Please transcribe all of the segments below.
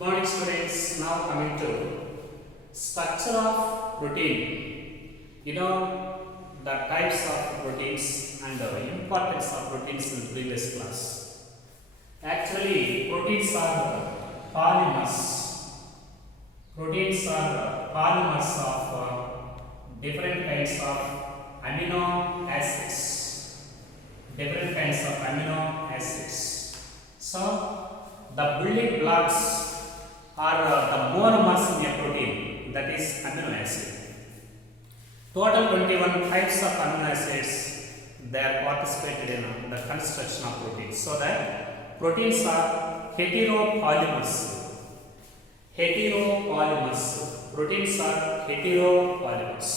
Good morning students, now coming to structure of protein. You know the types of proteins and the importance of proteins in the previous class. Actually, proteins are polymers. Proteins are polymers of different kinds of amino acids. Different kinds of amino acids. So, the building blocks are the monomers in a protein, that is amino acid. Total 21 types of amino acids, they are participated in the construction of proteins. So that proteins are heteropolymers. Heteropolymers. Proteins are heteropolymers.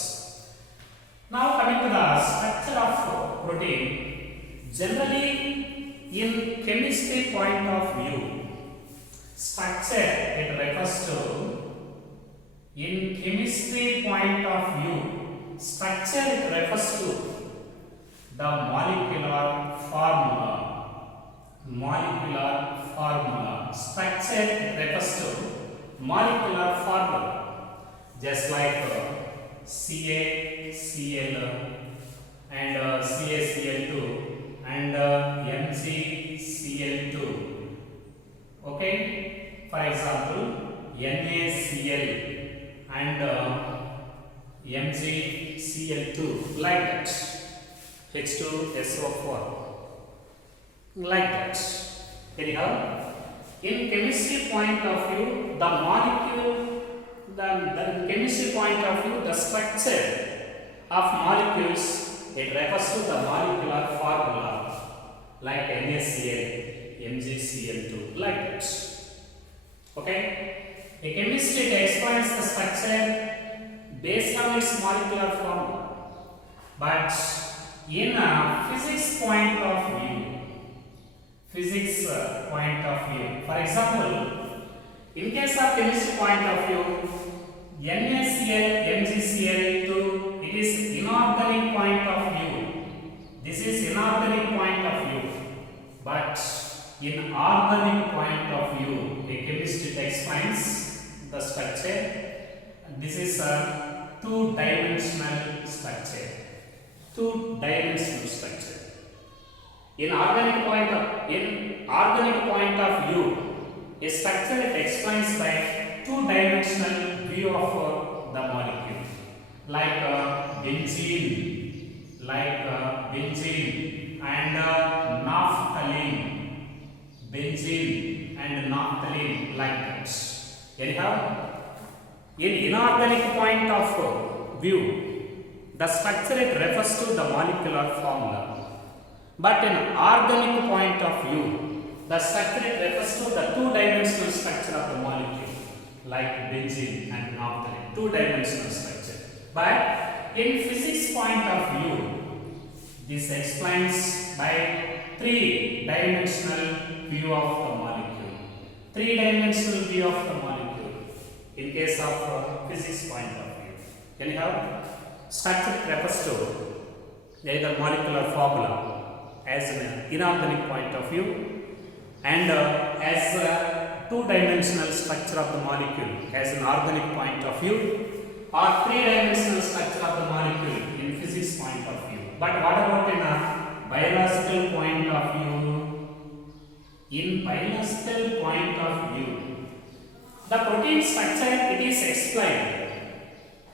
Now coming to the structure of protein, generally in chemistry point of view, structure it refers to, in chemistry point of view, structure it refers to the molecular formula. Molecular formula. Structure it refers to molecular formula. Just like CaCl and CaCl2 and MgCl2. Okay, for example, NaCl and MgCl2, like that. H2SO4, like that. Anyhow, in chemistry point of view, the molecule, the chemistry point of view, the structure of molecules, it refers to the molecular formula, like NaCl. MgCl2, like that. Okay, a chemistry explains the structure based on its molecular formula, but in a physics point of view, for example, in case of chemistry point of view, NaCl, MgCl2, it is inorganic point of view. This is inorganic point of view, but in organic point of view, a chemist explains the structure. This is a two-dimensional structure. Two-dimensional structure. In organic point of view, a structure explains by two-dimensional view of the molecule, like benzene, and naphthalene. Benzene and naphthalene, like that. Anyhow, in inorganic point of view, the structure it refers to the molecular formula. But in organic point of view, the structure it refers to the two-dimensional structure of the molecule, like benzene and naphthalene, two-dimensional structure. But in physics point of view, this explains by three-dimensional view of the molecule. Three-dimensional view of the molecule in case of physics point of view. Anyhow, structure refers to either molecular formula as an inorganic point of view and as a two-dimensional structure of the molecule as an organic point of view, or three-dimensional structure of the molecule in physics point of view. But what about in a biological point of view? In biological point of view, the protein structure it is explained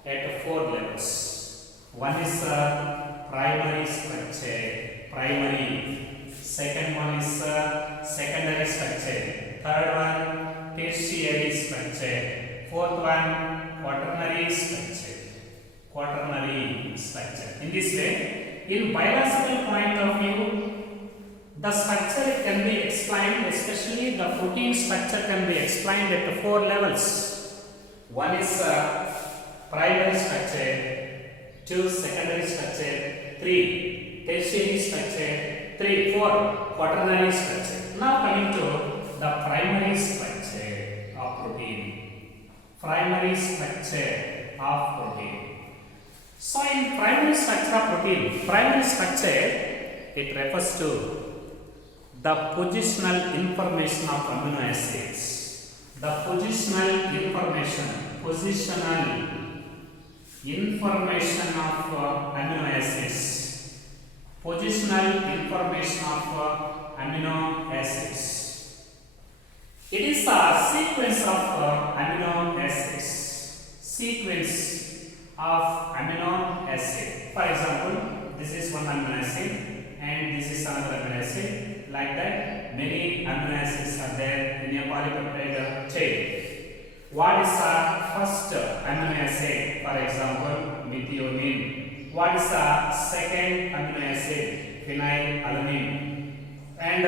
at four levels. One is primary structure, primary. Second one is secondary structure. Third one, tertiary structure. Fourth one, quaternary structure. Quaternary structure. In this way, in biological point of view, the structure can be explained, especially the protein structure can be explained at four levels. One is primary structure, two secondary structure, three tertiary structure, four quaternary structure. Now coming to the primary structure of protein. Primary structure of protein. So in primary structure of protein, primary structure it refers to the positional information of amino acids. the positional information of amino acids. Positional information of amino acids. It is a sequence of amino acids. Sequence of amino acid. For example, this is one amino acid and this is another amino acid. Like that, many amino acids are there in a polypeptide chain. What is the first amino acid? For example, methionine. What is the second amino acid? Phenylalanine. And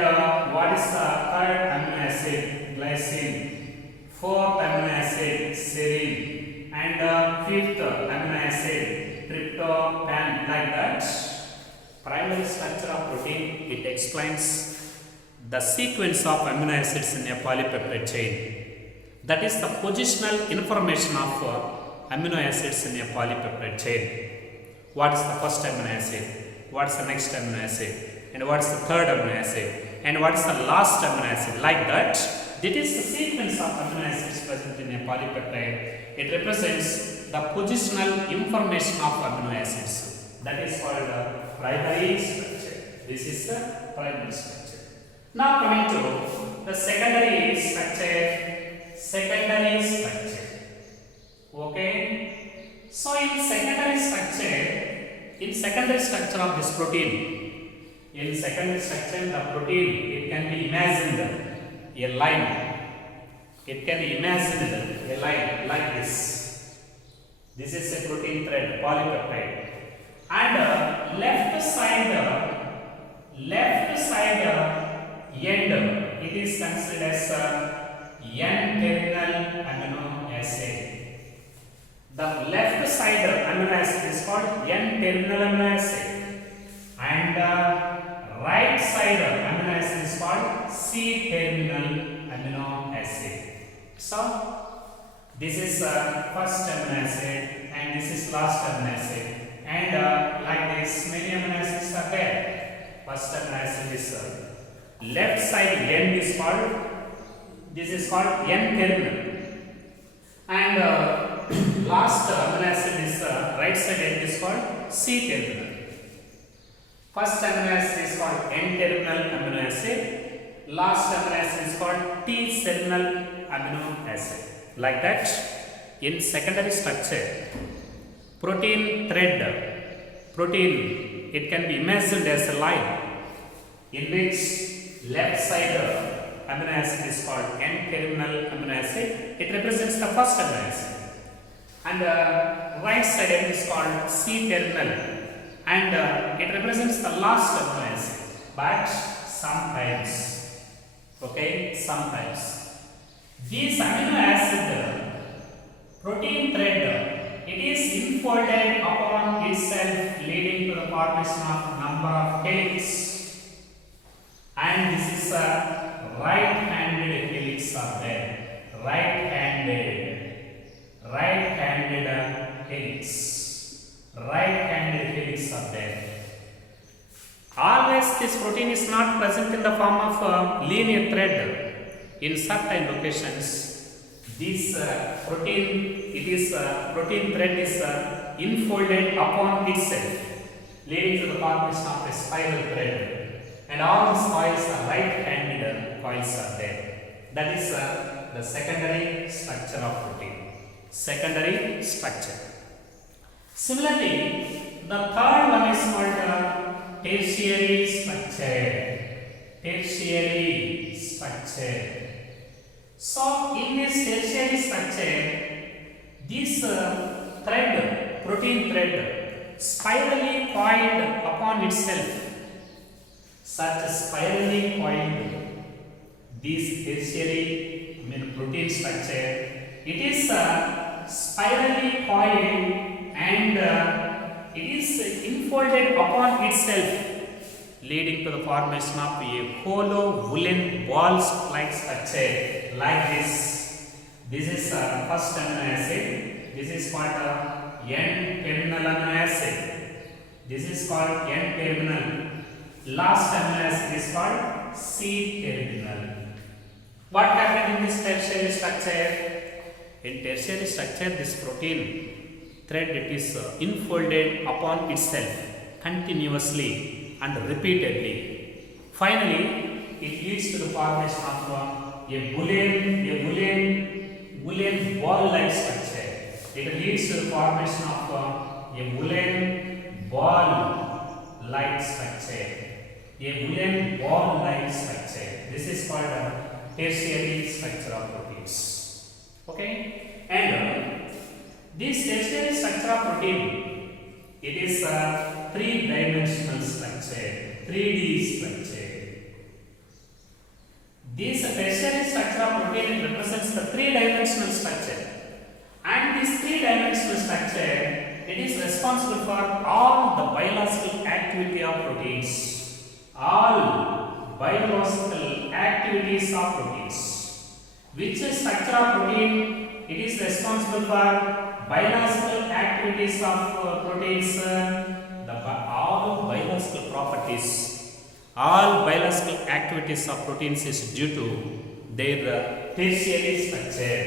what is the third amino acid? Glycine. Fourth amino acid? Serine. And fifth amino acid? Tryptophan. Like that. Primary structure of protein, it explains the sequence of amino acids in a polypeptide chain. That is the positional information of amino acids in a polypeptide chain. What is the first amino acid? What is the next amino acid? And what is the third amino acid? And what is the last amino acid? Like that. That is the sequence of amino acids present in a polypeptide. It represents the positional information of amino acids. That is called primary structure. This is the primary structure. Now coming to the secondary structure. Okay. So in secondary structure of this protein, the protein, it can be imagined a line. It can be imagined a line like this. This is a protein thread, polypeptide. And left side end, it is considered as N-terminal amino acid. The left side amino acid is called N-terminal amino acid, and right side amino acid is called C-terminal amino acid. So this is first amino acid and this is last amino acid, and like this many amino acids are there. First amino acid is left side end is called, this is called N-terminal, and last amino acid is right side end is called C-terminal. First amino acid is called N-terminal amino acid. Last amino acid is called T-terminal amino acid. Like that, in secondary structure, protein thread, it can be imagined as a line in which left side amino acid is called N-terminal amino acid. It represents the first amino acid, and right side end is called C-terminal, and it represents the last amino acid. But sometimes, these amino acid protein thread, it is enfolded upon itself, leading to the formation of number of helix. And this is a right-handed helix of there. Right-handed helix of there. Always this protein is not present in the form of linear thread. In certain locations, this protein thread is enfolded upon itself, leading to the formation of a spiral thread. And all these coils are right-handed coils are there. That is the secondary structure of protein. Secondary structure. Similarly, the third one is called tertiary structure. So in this tertiary structure, this protein thread, spirally coiled upon itself. Such spirally coiled, this tertiary protein structure, it is spirally coiled and it is enfolded upon itself, leading to the formation of a hollow woolen balls-like structure like this. This is first amino acid. This is called N-terminal amino acid. This is called N-terminal. Last amino acid is called C-terminal. What happened in this tertiary structure? structure, in tertiary structure, this protein thread it is enfolded upon itself continuously and repeatedly. Finally, it leads to the formation of a Boolean ball-like structure. It leads to the formation of a Boolean ball-like structure. A Boolean ball-like structure. This is called a tertiary structure of proteins. Okay, and this tertiary structure of protein, it is a three-dimensional structure, 3D structure. This tertiary structure of protein represents the three-dimensional structure, and this three-dimensional structure it is responsible for all the biological activity of proteins. All biological activities of proteins. Which structure of protein it is responsible for biological activities of proteins? All biological properties, all biological activities of proteins is due to their tertiary structure.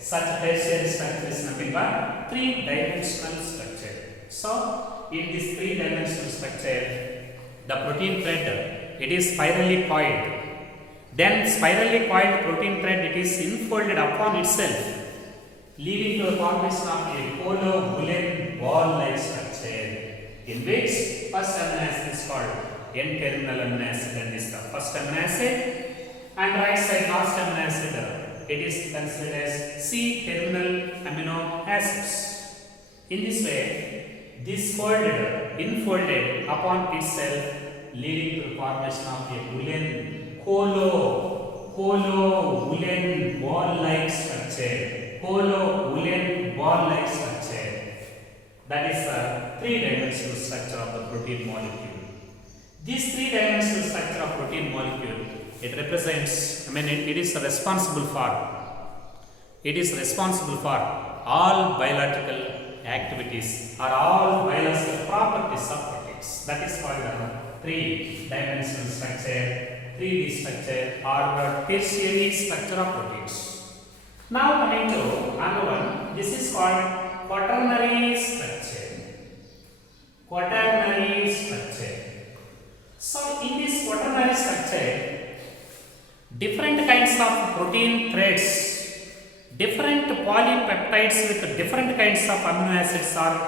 Such tertiary structure is nothing but three-dimensional structure. So, in this three-dimensional structure, the protein thread it is spirally coiled. Then spirally coiled protein thread it is enfolded upon itself, leading to the formation of a Boolean ball-like structure, in which first amino acid is called N-terminal amino acid, and is the first amino acid, and right side last amino acid it is considered as C-terminal amino acids. In this way, this enfolded upon itself, leading to the formation of a Boolean Boolean ball-like structure. Boolean ball-like structure. That is a three-dimensional structure of the protein molecule. This three-dimensional structure of protein molecule, it represents, it is responsible for all biological activities or all biological properties of proteins. That is called a three-dimensional structure, 3D structure, or tertiary structure of proteins. Now coming to another one, this is called quaternary structure. Quaternary structure. So in this quaternary structure, different kinds of protein threads, different polypeptides with different kinds of amino acids are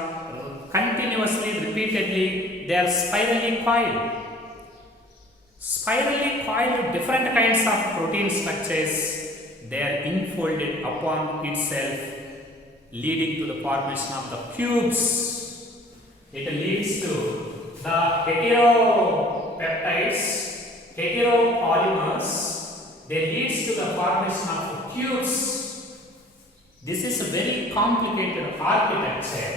continuously, repeatedly, they are spirally coiled. Spirally coiled different kinds of protein structures, they are enfolded upon itself, leading to the formation of the cubes. It leads to the heteropolymers, they leads to the formation of cubes. This is a very complicated architecture.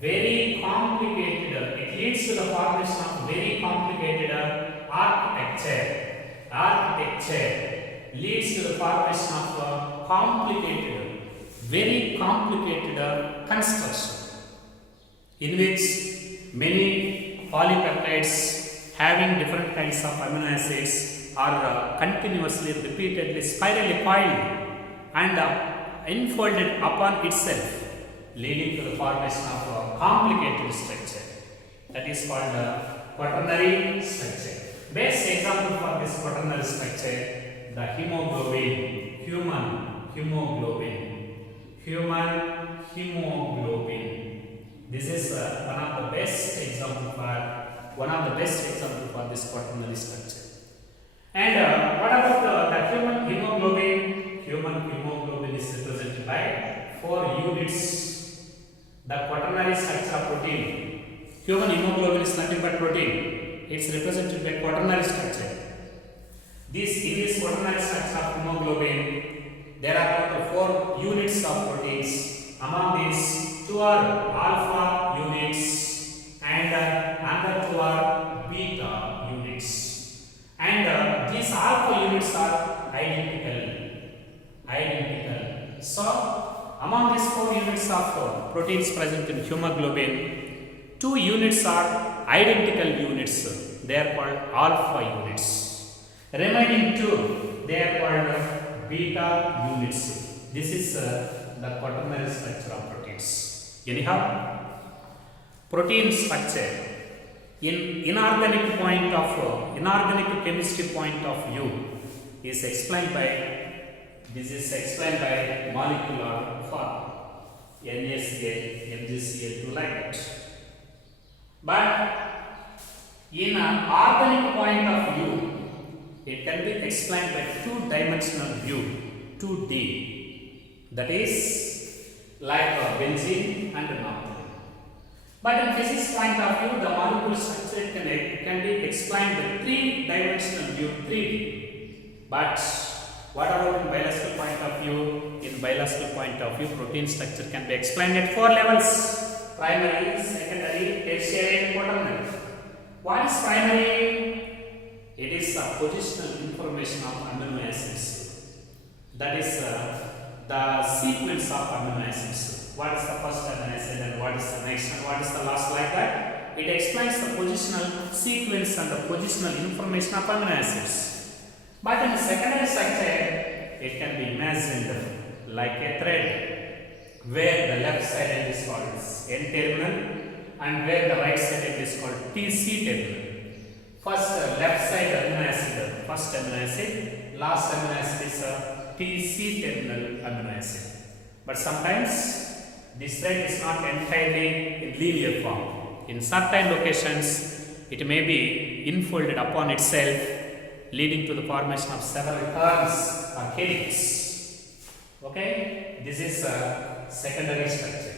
Very complicated. It leads to the formation of very complicated architecture. Architecture leads to the formation of very complicated construction, in which many polypeptides having different kinds of amino acids are continuously, repeatedly, spirally coiled and enfolded upon itself, leading to the formation of a complicated structure. That is called a quaternary structure. Best example for this quaternary structure, the hemoglobin, human hemoglobin. This is one of the best example for this quaternary structure. And what about the human hemoglobin? Human hemoglobin is represented by 4 units. The quaternary structure of protein. Human hemoglobin is nothing but protein. It is represented by quaternary structure. In this quaternary structure of hemoglobin, there are total 4 units of proteins. Among these, 2 are alpha units and another 2 are beta units. And these alpha units are identical. So, among these 4 units of proteins present in hemoglobin, 2 units are identical units. They are called alpha units. Remaining 2, they are called beta units. This is the quaternary structure of proteins. Anyhow, protein structure in inorganic chemistry point of view is explained by molecular form, NaCl, MgCl2 like that. But in an organic point of view, it can be explained by two-dimensional view, 2D. That is like benzene and naphthalene. But in physics point of view, the molecule structure can be explained by three-dimensional view, 3D. But what about in biological point of view? In biological point of view, protein structure can be explained at 4 levels: primary, secondary, tertiary, and quaternary. What is primary? It is the positional information of amino acids. That is the sequence of amino acids. What is the first amino acid and what is the next and what is the last, like that. It explains the positional sequence and the positional information of amino acids. But in the secondary structure, it can be imagined like a thread, where the left side end is called N-terminal and where the right side end is called TC-terminal. First left side amino acid, first amino acid, last amino acid is a TC-terminal amino acid. But sometimes this thread is not entirely in linear form. In certain locations, it may be infolded upon itself, leading to the formation of several turns or helix. Okay, this is a secondary structure.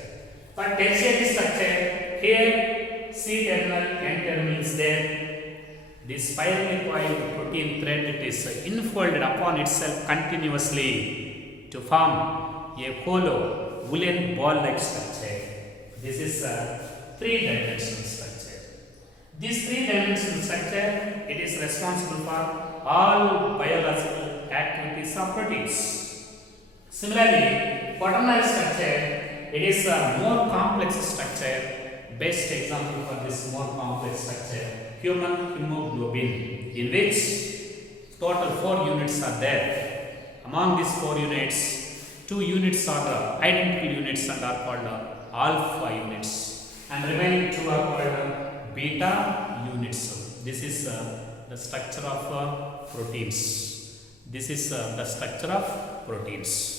But tertiary structure, here C-terminal, N-terminal is there. This spirally coiled protein thread, it is infolded upon itself continuously to form a hollow woolen ball-like structure. This is a three-dimensional structure. This three-dimensional structure, it is responsible for all biological activities of proteins. Similarly, quaternary structure, it is a more complex structure. Best example for this more complex structure, human hemoglobin, in which total 4 units are there. Among these 4 units, 2 units are identical units and are called alpha units, and remaining 2 are called beta units. This is the structure of proteins. This is the structure of proteins.